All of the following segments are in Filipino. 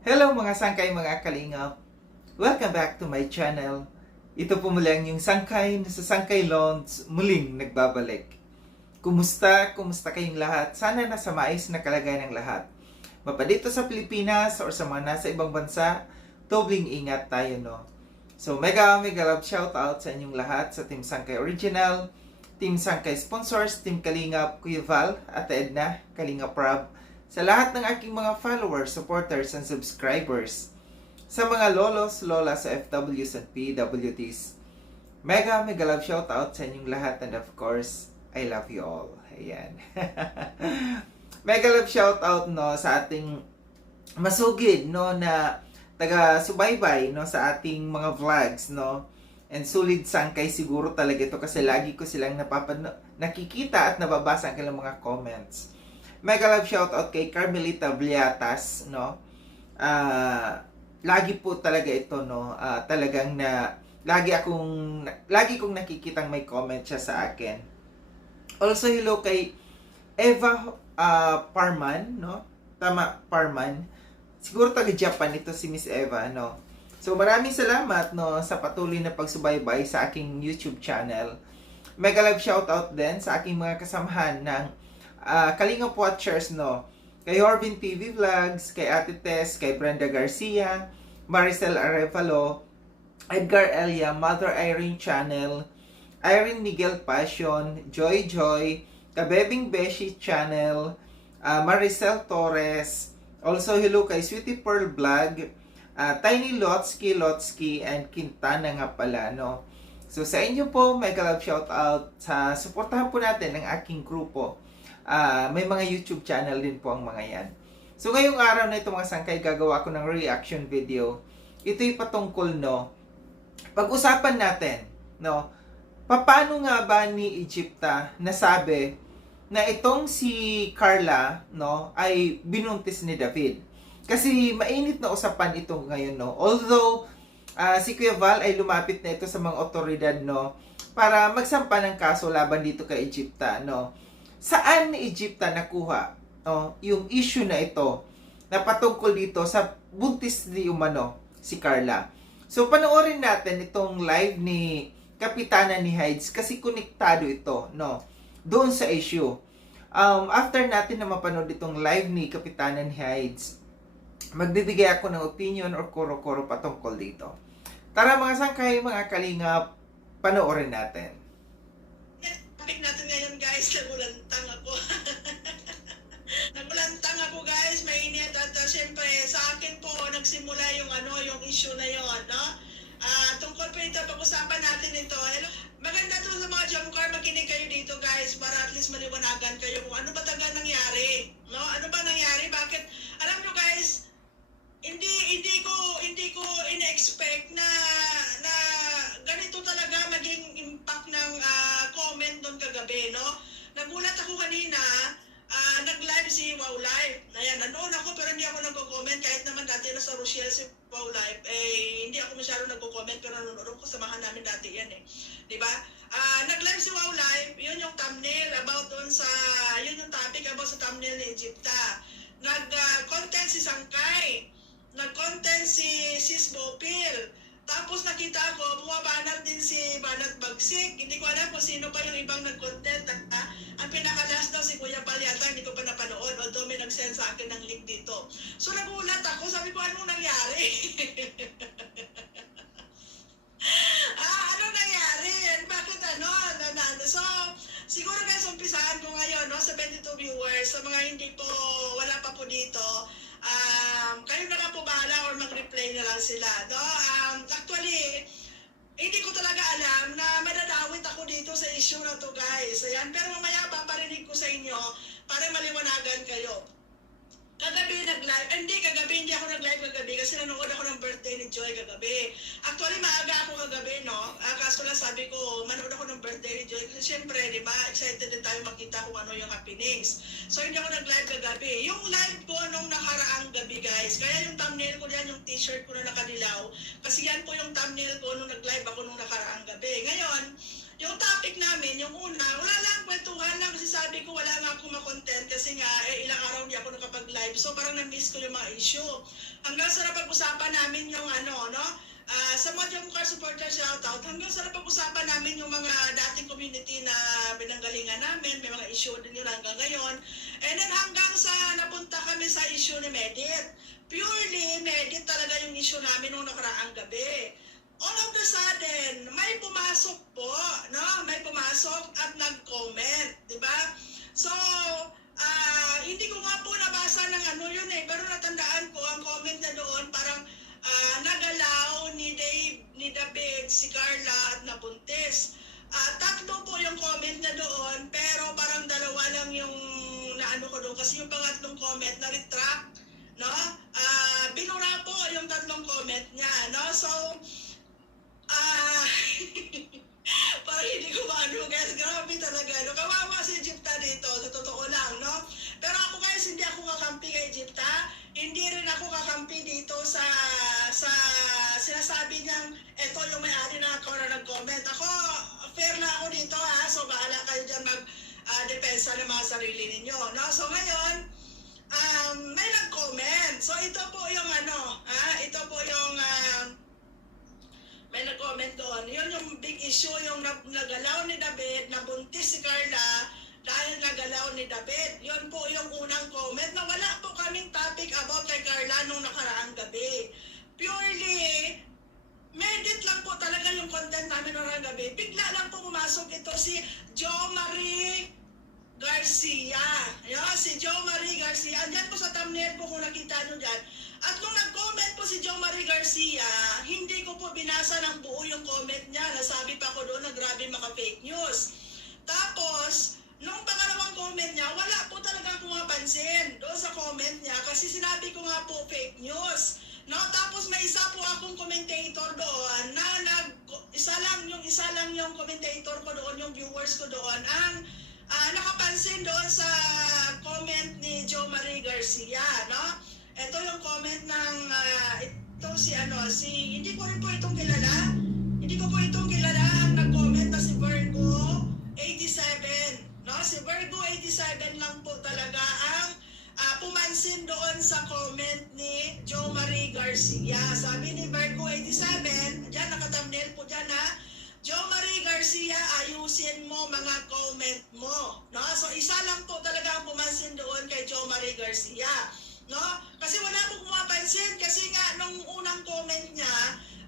Hello mga sangkay, mga kalingap. Welcome back to my channel. Ito po muli ang yung sangkay na sa Sangkay Loans muling nagbabalik. Kumusta? Kumusta kayong lahat? Sana nasa maayos na kalagayan ng lahat. Mapadito sa Pilipinas or sa mga nasa ibang bansa, dobling ingat tayo, no? So mega love shout out sa inyong lahat sa Team Sangkay Original, Team Sangkay Sponsors, Team Kalingap, Kuya Val, Ate Edna, Kalingap Rob, sa lahat ng aking mga followers, supporters, and subscribers, sa mga lolos, lolas, FWs, and PWTs, mega love shout out sa inyong lahat, and of course, I love you all. Ayan. Mega love shout out, no, sa ating masugid, no, na taga-subaybay, no, sa ating mga vlogs, no. And solid sangkay siguro talaga ito kasi lagi ko silang nakikita at nababasa ang kanilang mga comments. Mega love shout out kay Carmelita Bliatas, no. Lagi po talaga ito, no. Talagang na lagi kong nakikitang may comment siya sa akin. Also hello kay Eva Parman, no. Tama, Parman. Siguro taga Japan ito si Miss Eva, no. So maraming salamat, no, sa patuloy na pagsubaybay sa aking YouTube channel. Mega love shout out din sa aking mga kasamahan ng Kalingap Watchers, no. Kay Orvin TV Vlogs, kay Ate Tess, kay Brenda Garcia, Maricel Arevalo, Edgar Elia, Mother Irene Channel, Irene Miguel Passion, Joy Joy, Kabebing Beshi Channel, Maricel Torres, also hello kay Sweetie Pearl Vlog, Tiny Lotsky, and Quintana nga pala, no. So sa inyo po, mega love shout out sa suportahan po natin ng aking grupo. May mga YouTube channel din po ang mga yan. So ngayong araw na ito mga sangkay, gagawa ko ng reaction video. Ito'y patungkol, no, pag-usapan natin, no, paano nga ba ni Egypta nasabi na itong si Carla, no, ay binuntis ni David. Kasi mainit na usapan ito ngayon, no. Although si Kuya Val ay lumapit na ito sa mga otoridad, no, para magsampa ng kaso laban dito kay Egypta, no. Saan ni Egypta nakuha, no, yung issue na ito na patungkol dito sa buntis ni umano si Carla. So panoorin natin itong live ni Kapitana ni Hides kasi konektado ito, no, doon sa issue. After natin na mapanood itong live ni Kapitana ni Hides, magbibigay ako ng opinion or koro-koro patungkol dito. Tara mga sangkay, mga kalingap, panoorin natin. Topic natin ngayon guys, nagulantang ako. Nagulantang ako guys, mainit at syempre sa akin po nagsimula yung issue na yon, no? Tungkol po ito, pag-usapan natin ito. Hello, maganda to sa mga Jamcar, makinig kayo dito guys para at least maliwanagan kayo kung ano ba talaga nangyari, no? Ano ba nangyari? Bakit? Alam nyo guys, hindi ko ina-expect na ganito talaga maging impact ng comment doon kagabi, no? Nagulat ako kanina, nag-live si Wow Live. Ayan, nanoon ako pero hindi ako nagko-comment kahit naman dati na sa Rochelle si Wow Live, hindi ako masyado nagko-comment pero nanonood ko, samahan namin dati yan eh. 'Di ba? Nag-live si Wow Live, yun yung thumbnail about doon sa yun yung topic about sa thumbnail ni Egypta. Nag-content si Sangkay. Nag-content si Sis Bopil. Tapos nakita ko, bumabanat din si Banat Bagsik. Hindi ko alam kung sino pa yung ibang nag-content. Ang pinaka-last daw si Kuya Palyata, hindi ko pa napanood. Although may nag-send sa akin ng link dito. So nagulat ako, sabi ko, anong nangyari? Anong nangyari? Bakit ano? So, siguro guys, umpisahan ko ngayon, no, sa 22 viewers. Sa mga hindi po, wala pa po dito, kayo na lang po bahala or mag-replay na lang sila, no? Actually, hindi ko talaga alam na madadawit ako dito sa issue na to guys. Ayan, pero mamaya paparinig ko sa inyo para maliwanagan kayo. Kagabi hindi ako nag-live kagabi kasi nanood ako ng birthday ni Joy kagabi. Actually, maaga ako kagabi, no? Kaso lang sabi ko, manood ako ng birthday ni Joy kasi syempre, di ba, excited din tayo makita kung ano yung happenings. So, hindi ako nag-live kagabi. Yung live ko nung nakaraang gabi, guys, kaya yung thumbnail ko yan, yung t-shirt ko na nakadilaw, kasi yan po yung thumbnail ko nung nag-live ako nung nakaraang gabi. Ngayon, yung topic namin, yung una, wala lang, kwentuhan lang kasi sabi ko wala nga akong makontent kasi nga ilang araw hindi ako nakapag-live. So parang na-miss ko yung mga issue. Hanggang sa napag-usapan namin yung ano, no? Sa Modjam Car Supporter shoutout, hanggang sa napag-usapan namin yung mga dating community na pinanggalingan namin, may mga issue din yun hanggang ngayon. And then hanggang sa napunta kami sa issue ni Medit. Purely Medit talaga yung issue namin nung nakaraang gabi. All of the sudden, may pumasok po, no? May pumasok at nag-comment, di ba? So, hindi ko nga po nabasa ng ano yun eh, pero natandaan ko ang comment na doon, parang nagalaw ni Dave, ni David, si Carla at nabuntis. Tatlo po yung comment na doon, pero parang dalawa lang yung naano ko doon, kasi yung pangatlong comment na retract, no? Binura po yung tatlong comment niya, no? So, parang hindi ko maano guys, grabe talaga, no? Kawawa si Egypta dito, sa totoo lang, no? Pero ako guys, hindi ako kakampi kay Egypta, hindi rin ako kakampi dito sa sinasabi niyang eto yung may-ari na ako na nag-comment. Ako, fair na ako dito ha, so bahala kayo dyan mag-depensa ng mga sarili ninyo, no? So ngayon, may nag-comment. So ito po yung ano, ito po yung may nag-comment doon. Yun yung big issue, yung nagalaw ni David, nabuntis si Carla dahil nagalaw ni David. Yun po yung unang comment na wala po kaming topic about kay Carla nung nakaraang gabi. Purely, medit lang po talaga yung content namin nakaraang gabi. Bigla lang po pumasok ito si Jo Marie Garcia. Yan, si Jo Marie Garcia. Andyan po sa thumbnail po kung nakita nyo dyan. At nung nag-comment po si Jo Marie Garcia, hindi ko po binasa ng buo yung comment niya. Nasabi pa ko doon na grabe mga fake news. Tapos, nung pangalawang comment niya, wala po talagang pumapansin doon sa comment niya kasi sinabi ko nga po fake news. No, tapos may isa po akong commentator doon na isa lang yung commentator ko doon, yung viewers ko doon, ang nakapansin doon sa comment ni Jo Marie Garcia, no? Ito yung comment ng hindi ko rin po itong kilala. Hindi ko po itong kilala ang nag-comment na si Virgo 87, no? Si Virgo 87 lang po talaga ang pumansin doon sa comment ni Jo Marie Garcia. Sabi ni Virgo 87, diyan naka-thumbnail po diyan ha. Jo Marie Garcia, ayusin mo mga comment mo, no? So isa lang po talaga ang pumansin doon kay Jo Marie Garcia, no? Kasi wala po pumapansin kasi nga nung unang comment niya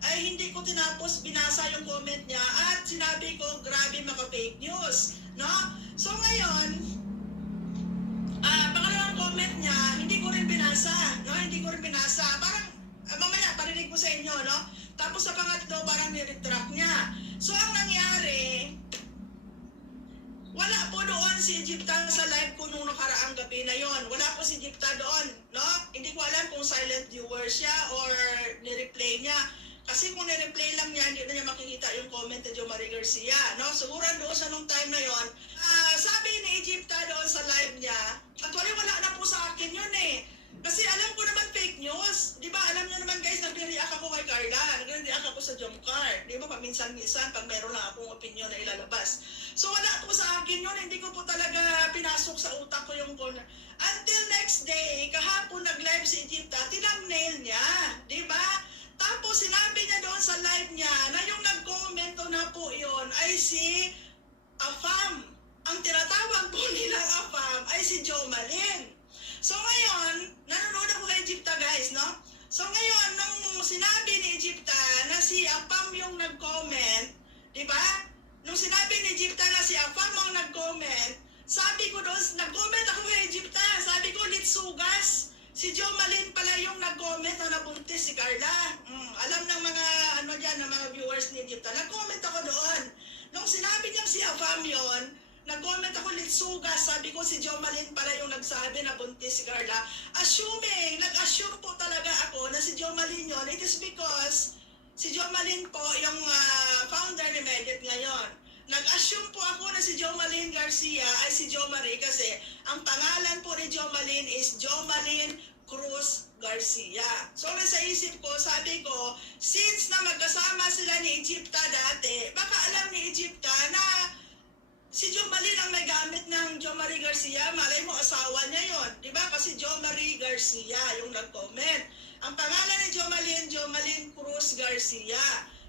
ay hindi ko tinapos binasa yung comment niya at sinabi ko grabe maka fake news, no? So ngayon, pangalawang comment niya hindi ko rin binasa, no? Hindi ko rin binasa. Parang mamaya parinig ko sa inyo, no? Tapos sa pangatlo parang ni-retract niya. So ang nangyari, wala po doon si Egypta sa live ko nung nakaraang gabi na yon. Wala po si Egypta doon, no? Hindi ko alam kung silent viewer siya or ni-replay niya. Kasi kung ni-replay lang niya, hindi na niya makikita yung comment ni Jo Marie Garcia, no? Siguro doon sa nung time na yon, sabi ni Egypta doon sa live niya, actually wala na po sa akin yun eh. Kasi alam ko naman fake news. Di ba? Alam niyo naman guys, nagre-react ako kay Carla. Nagre-react ako sa Jomcar. Di ba? Paminsan-minsan pag meron lang akong opinion na ilalabas. So wala po sa akin yun. Hindi ko po talaga pinasok sa utak ko yung corner. Until next day, kahapon nag-live si Egypta, tinamnail niya. Di ba? Tapos sinabi niya doon sa live niya na yung nag-commento na po yun ay si Afam. Ang tinatawag po nilang Afam ay si Jo Malin. So ngayon, nanonood ako kay Egypta guys, no? So ngayon, nung sinabi ni Egypta na si Afam yung nag-comment, di ba? Nung sinabi ni Egypta na si Afam ang nag-comment, sabi ko doon, nag-comment ako kay Egypta, sabi ko, litsugas. Si Jo Malin pala yung nag-comment na nabuntis si Carla. Alam ng mga, ng mga viewers ni Egypta, nag-comment ako doon. Nung sinabi niyang si Afam yon, nag-comment ako litsugas, sabi ko si Jo Malin pala yung nagsabi na buntis si Carla. Nag-assume po talaga ako na si Jo Malin yun. It is because si Jo Malin po yung founder ni Medit ngayon. Nag-assume po ako na si Jo Malin Garcia ay si Jo Marie kasi ang pangalan po ni Jo Malin is Jo Malin Cruz Garcia. So nasa isip ko, sabi ko, since na magkasama sila ni Egypta dati, baka alam ni Egypta na si Jo Malin ang may gamit ng Jo Marie Garcia. Malay mo, asawa niya yon, di ba? Kasi Jo Marie Garcia yung nag-comment. Ang pangalan ni Jo Malin Cruz Garcia.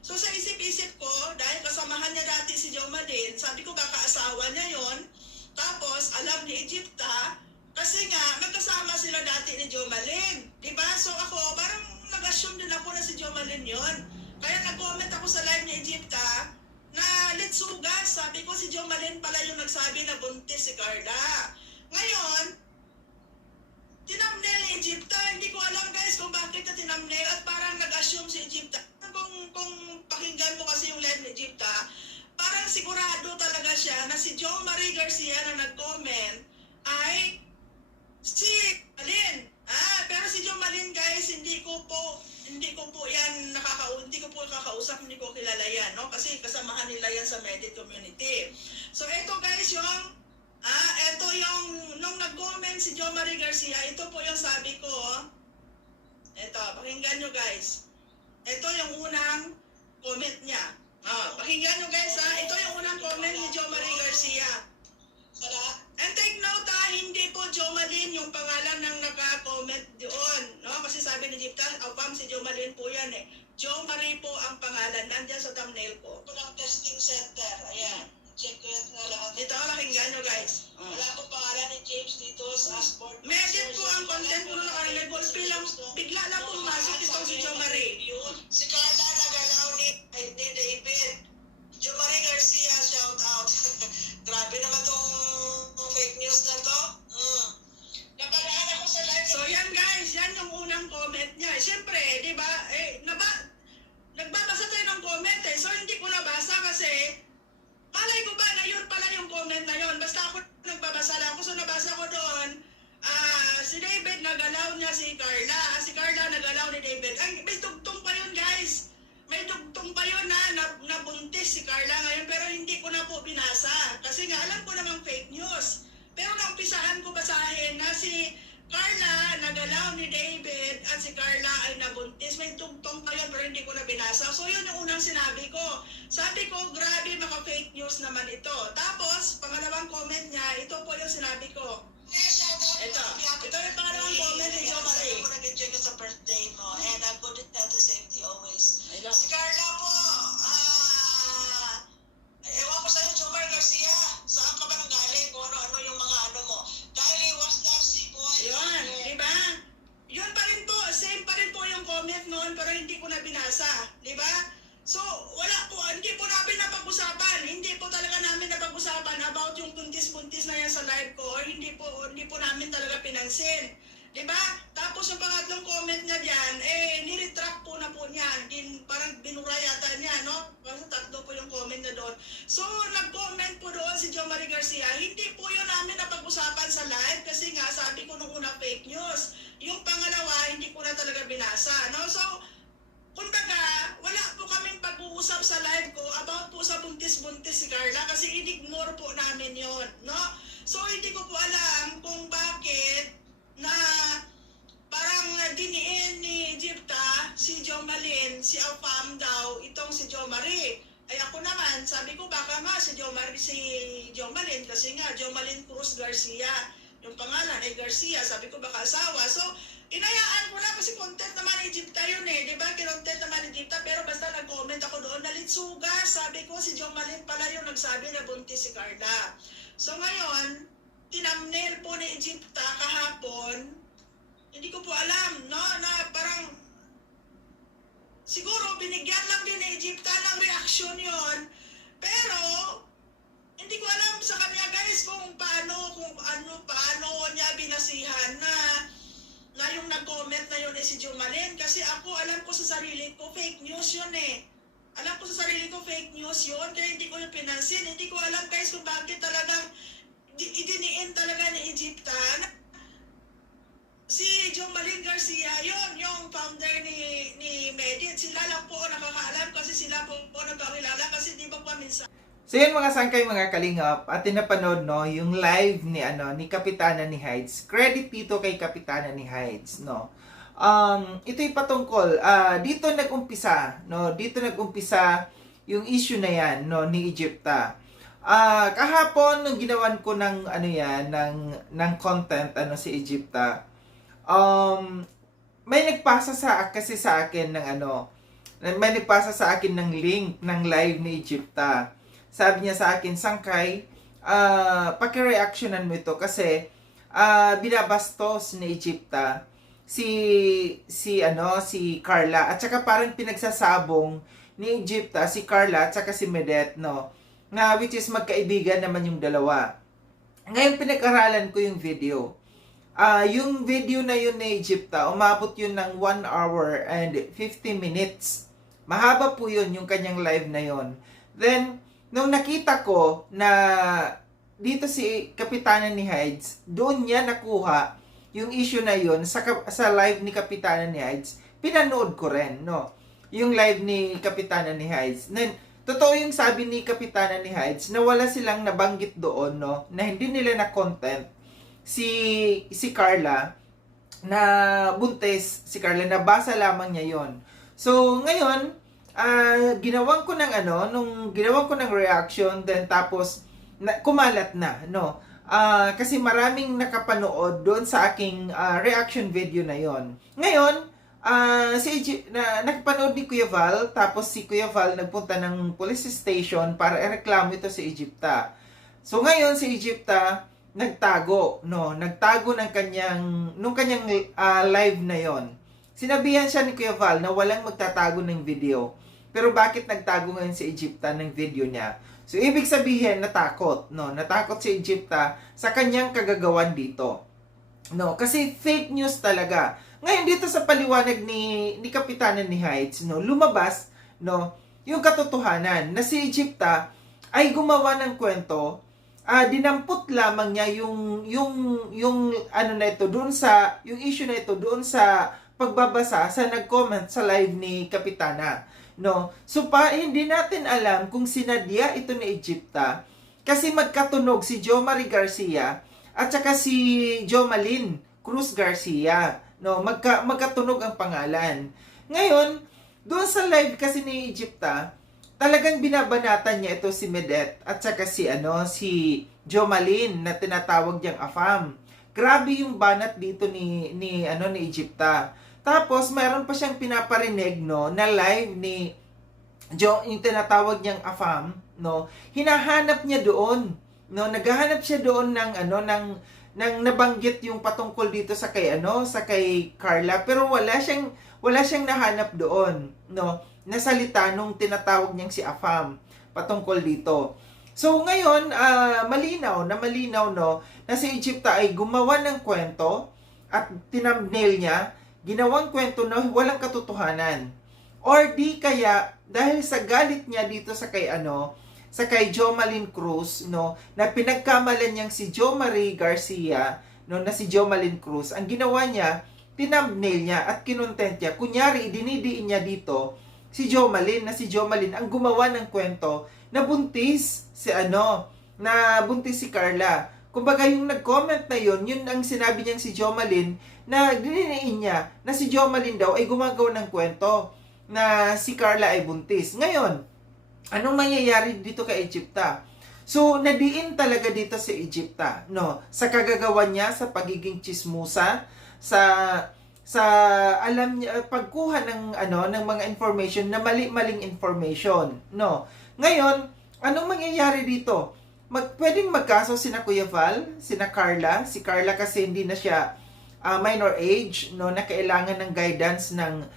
So sa isip-isip ko, dahil kasamahan niya dati si Jo Malin, sabi ko baka asawa niya yon. Tapos alam ni Egypta, kasi nga, magkasama sila dati ni Jo Malin. Diba? So ako, parang nag-assume din ako na si Jo Malin yun. Kaya nag-comment ako sa live ni Egypta na litsugas. Sabi ko si Jo Malin pala yung nagsabi na buntis si Carla. Ngayon, tinamnail ni Egypta. Hindi ko alam guys kung bakit na tinamnail at parang nag-assume si Egypta. Kung pakinggan mo kasi yung live ni Egypta, parang sigurado talaga siya na si Jo Marie Garcia na nag-comment ay si Malin. Pero si Jo Malin guys, hindi ko po yan hindi ko po kakausap, hindi ko kilala yan, no? Kasi kasamahan nila yan sa Medit community. So ito guys, ito yung nung nag-comment si Jo Marie Garcia, ito po yung sabi ko. Ito, pakinggan nyo guys. Ito yung unang comment niya. Pakinggan nyo guys ito yung unang comment ni Jo Marie Garcia. And take note hindi po Jo Malin yung pangalan ng naka-comment doon, no? Kasi sabi ni Egypta, si Jo Malin po yan eh. Jo Marie po ang pangalan, nandyan sa thumbnail ko. Ito ng testing center, ayan. Check ko yan na lahat. Ito, pakinggan nyo guys. Wala akong pangalan ni James dito sa sport. Medit po ang content ko naka-level lang. Bigla lang pumasok itong si Jo Marie. Si Carla nagalaw ni David. Jo Marie Garcia, shout out. Grabe naman tong fake news na to. Napalaan ako sa live. So yan guys, yan yung unang comment niya. Siyempre, di ba, nagbabasa tayo ng comment eh. So hindi ko nabasa kasi malay ko ba na yun pala yung comment na yun. Basta ako nagbabasa lang. So nabasa ko doon, si David nagalaw niya si Carla. Si Carla nagalaw ni David. Ay, may tugtong pa yun guys. May dugtong pa yun na nabuntis si Carla ngayon, pero hindi ko na po binasa. Kasi nga alam ko namang fake news. Pero naumpisahan ko basahin na si Carla nagalaw ni David at si Carla ay nabuntis. May dugtong pa yun pero hindi ko na binasa. So yun yung unang sinabi ko. Sabi ko, grabe maka-fake news naman ito. Tapos, pangalawang comment niya, ito po yung sinabi ko. Ito yung pangalawang comment ni Jo Marie. Sabi ko nag-enjoy ka sa birthday mo and I'm good at that to safety always. Si Carla po, ewan ko sa'yo, Jo Marie Garcia, saan ka ba nang galing? Kung ano-ano yung mga ano mo. Kylie was love si boy. Yun, diba? Yun pa rin po, same pa rin po yung comment noon pero hindi ko na binasa, diba? So, wala po, hindi po namin napag-usapan. Hindi po talaga namin napag-usapan about yung buntis-buntis na yan sa live ko. Hindi po namin talaga pinansin. Diba? Tapos yung pangatlong comment niya diyan, niretract po na po niya. Parang binura yata niya, no? Kasi tatlo po yung comment na doon. So, nag-comment po doon si Jo Marie Garcia. Hindi po yun namin napag-usapan sa live kasi nga sabi ko nung una fake news. Yung pangalawa, hindi ko na talaga binasa, no? So, kumbaga, wala po kaming pag-uusap sa live ko about po sa buntis-buntis si Carla kasi in-ignore po namin yon, no? So, hindi ko po alam kung bakit na parang diniin ni Egypta si Jo Malin, si Afam daw, itong si Jo Marie. Ay ako naman, sabi ko baka nga si Jo Malin kasi nga Jo Malin Cruz Garcia, yung pangalan ay Garcia, sabi ko baka asawa. So, inayaan ko na kasi content naman ni Egypta yun eh, di ba? Kinontent naman ni Egypta, pero basta nag-comment ako doon, nalitsugas, sabi ko si Jo Malin pala yung nagsabi na buntis si Carla. So ngayon, tinamnail po ni Egypta kahapon, hindi ko po alam, no? Na parang, siguro binigyan lang din ni Egypta ng reaction yon. Pero, hindi ko alam sa kanya guys kung paano niya binasihan na yung nag-comment na yun si Jo Malin. Kasi ako, alam ko sa sarili ko, fake news yun eh. Alam ko sa sarili ko, fake news yun, kaya hindi ko yung pinansin. Hindi ko alam guys kung bakit talagang idiniin talaga ni Egypta na si Jo Malin Garcia, yun, yung founder ni Medit. Sila lang po nakakaalam kasi sila po nagkakilala kasi di ba paminsan. So yun mga sangkay, mga kalingap, at napanood no yung live ni Kapitana ni Hides. Credit dito kay Kapitana ni Hides, no. Ito'y patungkol, dito nag-umpisa, no? Dito nag-umpisa yung issue na yan, no, ni Egypta. Kahapon nung ginawan ko ng ano yan, ng content ano si Egypta. May nagpasa kasi sa akin ng ano, may nagpasa sa akin ng link ng live ni Egypta. Sabi niya sa akin, Sangkay, paki-reactionan mo ito kasi binabastos ni Egypta si Carla at saka parang pinagsasabong ni Egypta si Carla at saka si Medet, no, na which is magkaibigan naman yung dalawa. Ngayon pinag-aralan ko yung video. Yung video na yun ni Egypta, umabot yun ng 1 hour and 50 minutes. Mahaba po yun yung kanyang live na yun. Then nung nakita ko na dito si Kapitana ni Hides, doon niya nakuha yung issue na yun sa live ni Kapitana ni Hides. Pinanood ko rin, no? Yung live ni Kapitana ni Hides. Then, totoo yung sabi ni Kapitana ni Hides na wala silang nabanggit doon, no? Na hindi nila na-content si Carla na buntis, si Carla, nabasa lamang niya yon. So, ngayon, ginawan ko ng ano, nung ginawan ko ng reaction, then tapos, kumalat na, no? Kasi maraming nakapanood doon sa aking reaction video na yon. Ngayon, nakapanood ni Kuya Val, tapos si Kuya Val nagpunta ng police station para ireklamo ito si Egypta. So ngayon si Egypta nagtago, no? Nagtago nung kanyang live na yon. Sinabihan siya ni Kuya Val na walang magtatago ng video. Pero bakit nagtago ngayon si Egypta ng video niya? So, ibig sabihin, natakot, no? Natakot si Egypta sa kanyang kagagawan dito. No? Kasi fake news talaga. Ngayon, dito sa paliwanag ni Kapitana ni Hides, no? Lumabas, no? Yung katotohanan na si Egypta ay gumawa ng kwento, dinampot lamang niya yung ano na ito, yung issue na ito, doon sa pagbabasa sa nag-comment sa live ni Kapitana. No? So hindi natin alam kung sinadya ito ni Egypta kasi magkatunog si Jo Marie Garcia at saka si Jomalyn Cruz Garcia, no? Magkatunog ang pangalan. Ngayon, doon sa live kasi ni Egypta, talagang binabanatan niya ito si Medet at saka si Jomalyn na tinatawag niyang Afam. Grabe yung banat dito ni Egypta. Tapos, mayroon pa siyang pinaparinig, no, na live ni yung tinatawag niyang Afam, no, hinahanap niya doon, no, naghahanap siya doon ng nabanggit yung patungkol dito sa kay Carla, pero wala siyang nahanap doon, no, na salita nung tinatawag niyang si Afam patungkol dito. So, ngayon, malinaw, no, na si Egypta ay gumawa ng kwento at tinambnail niya, ginawang kwento na walang katotohanan. Or di kaya, dahil sa galit niya dito sa kay Jomalyn Cruz, no, na pinagkamalan niyang si Jo Marie Garcia, no, na si Jomalyn Cruz, ang ginawa niya, tinambnail niya at kinontent niya. Kunyari, dinidiin niya dito si Jomalyn, na si Jomalyn ang gumawa ng kwento na buntis si Carla. Kumbaga yung nag-comment na yun ang sinabi niyang si Jomalyn na dininiin niya na si Jomalyn daw ay gumagawa ng kwento na si Carla ay buntis. Ngayon, anong mangyayari dito kay Egypta? So, nadiin talaga dito si Egypta, no? Sa kagagawa niya, sa pagiging chismusa, sa alam niya, pagkuha ng mga information na mali-maling information, no? Ngayon, anong mangyayari dito? Pwedeng magkaso sina Kuya Val, sina Carla. Si Carla kasi hindi na siya minor age, no, na kailangan ng guidance ng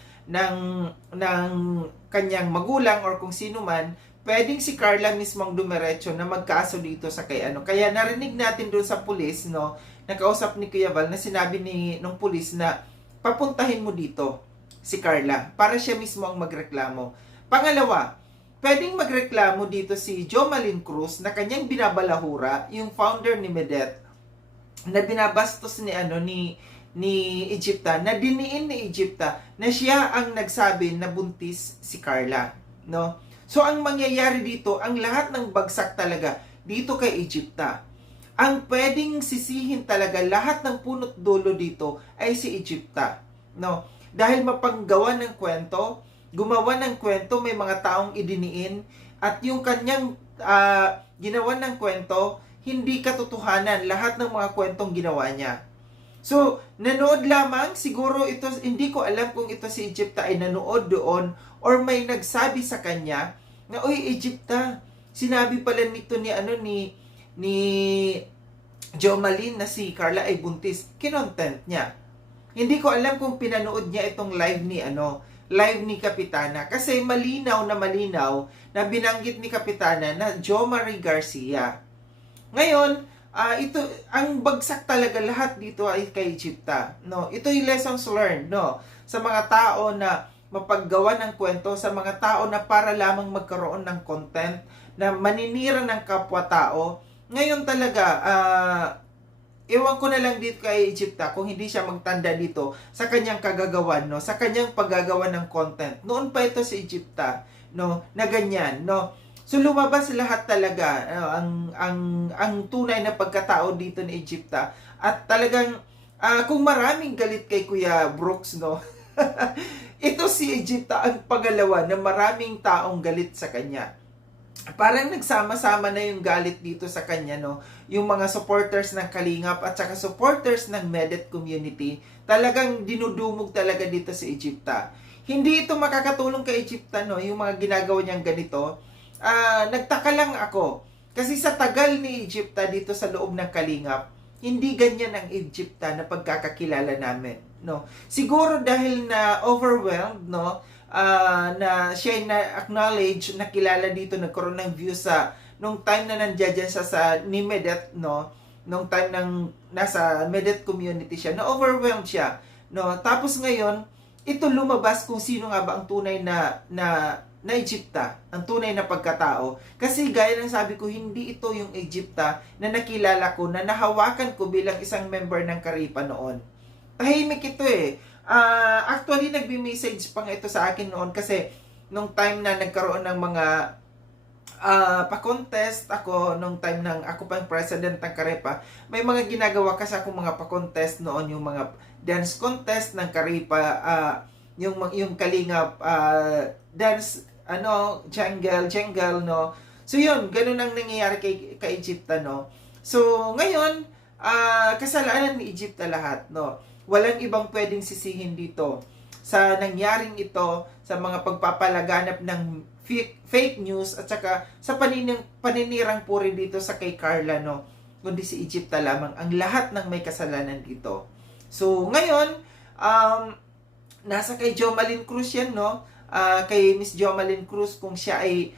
kanyang magulang or kung sino man. Pwedeng si Carla mismo ang dumiretso na magkaso dito sa Kaya narinig natin doon sa pulis, no, nakausap ni Kuya Val na sinabi nung pulis na papuntahin mo dito si Carla para siya mismo ang magreklamo. Pangalawa, pwedeng magreklamo dito si Jomalyn Cruz na kanyang binabalahura, yung founder ni Medet, na binabastos ni Egypta, na diniin ni Egypta na siya ang nagsabi na buntis si Carla, no? So ang mangyayari dito, ang lahat ng bagsak talaga dito kay Egypta. Ang pwedeng sisihin talaga lahat ng punot dulo dito ay si Egypta, no? Dahil mapanggawa ng kwento, gumawa ng kwento, may mga taong idiniin, at yung kanyang ginawa ng kwento, hindi katotohanan lahat ng mga kwentong ginawa niya. So, nanood lamang, siguro ito, hindi ko alam kung ito si Egypta ay nanood doon or may nagsabi sa kanya na, "Uy, Egypta, sinabi pala nito ni Jo Malin na si Carla ay buntis." Kinontent niya. Hindi ko alam kung pinanood niya itong live ni Kapitana, kasi malinaw na binanggit ni Kapitana na Jo Marie Garcia. Ngayon, ito ang bagsak talaga lahat dito ay kay Egypta, no? Ito yung lessons learned, no? Sa mga tao na mapaggawa ng kwento, sa mga tao na para lamang magkaroon ng content na maninira ng kapwa-tao. Ngayon talaga, ewan ko na lang dito kay Egypta kung hindi siya magtanda dito sa kanyang kagagawan, no? Sa kanyang paggagawa ng content. Noon pa ito si Egypta, no? Na ganyan, no? So lumabas lahat talaga ang tunay na pagkatao dito ni Egypta, at talagang kung maraming galit kay Kuya Brooks, no. Ito si Egypta ang pagalawa na maraming taong galit sa kanya. Parang nagsama-sama na yung galit dito sa kanya, no. Yung mga supporters ng Kalingap at saka supporters ng Medet community, talagang dinudumog talaga dito si Egypta. Hindi ito makakatulong kay Egypta, no, yung mga ginagawa niyang ganito. Nagtaka lang ako kasi sa tagal ni Egypta dito sa loob ng Kalingap, hindi ganyan ang Egypta na pagkakakilala namin, no. Siguro dahil na overwhelmed, no, na siya na acknowledge, nakilala dito, nagkaroon ng views sa nung time na nandiyan siya sa ni Medet, no, nung time ng nasa Medet community siya, na overwhelmed siya, no. Tapos ngayon, ito lumabas kung sino nga ba ang tunay na Egypta, ang tunay na pagkatao. Kasi gaya ng sabi ko, hindi ito yung Egypta na nakilala ko, na nahawakan ko bilang isang member ng Karipa noon. Tahimik ito eh. Actually, nagbi-message pa nga ito sa akin noon kasi nung time na nagkaroon ng mga pa-contest ako, nung time ng ako pang president ng Karipa, may mga ginagawa kasi akong mga pa-contest noon, yung mga dance contest ng Karipa, yung Kalingap dance, jungle, no. So yun, ganun ang nangyayari kay Egypta, no. So ngayon, kasalanan ni Egypta lahat, no. Walang ibang pwedeng sisihin dito sa nangyaring ito, sa mga pagpapalaganap ng fake news, at saka sa paninirang puri dito sa kay Carla, no, kundi si Egypta lamang ang lahat ng may kasalanan dito. So ngayon, nasa kay Jo Malin Cruz yan, no. Kay Miss Jo Malin Cruz kung siya ay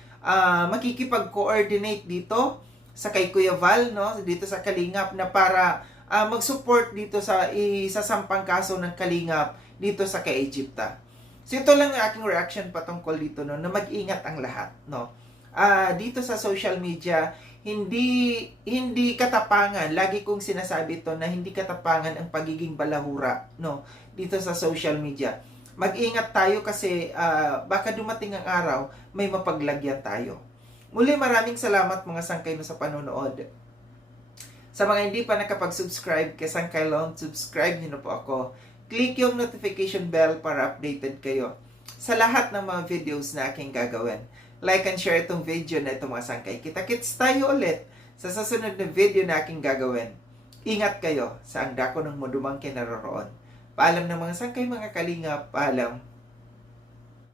makikipag-coordinate dito sa kay Kuya Val, no, dito sa Kalingap, na para mag-support dito sa isasampang kaso ng Kalingap dito sa kay Egypta. So ito lang ang aking reaction patungkol dito, no, na mag-ingat ang lahat, no. Dito sa social media, hindi katapangan, lagi kong sinasabi ito na hindi katapangan ang pagiging balahura, no, dito sa social media. Mag-ingat tayo kasi baka dumating ang araw, may mapaglagyan tayo. Muli, maraming salamat mga sangkay sa panonood. Sa mga hindi pa nakapag-subscribe kay Sangkay Lone, subscribe niyo na po ako. Click yung notification bell para updated kayo sa lahat ng mga videos na aking gagawin. Like and share itong video na ito mga sangkay. Kita-kits tayo ulit sa susunod na video na aking gagawin. Ingat kayo sa ang dako ng mudumang kinaroroon. Paalam ng mga sangkay, mga kalingap, paalam.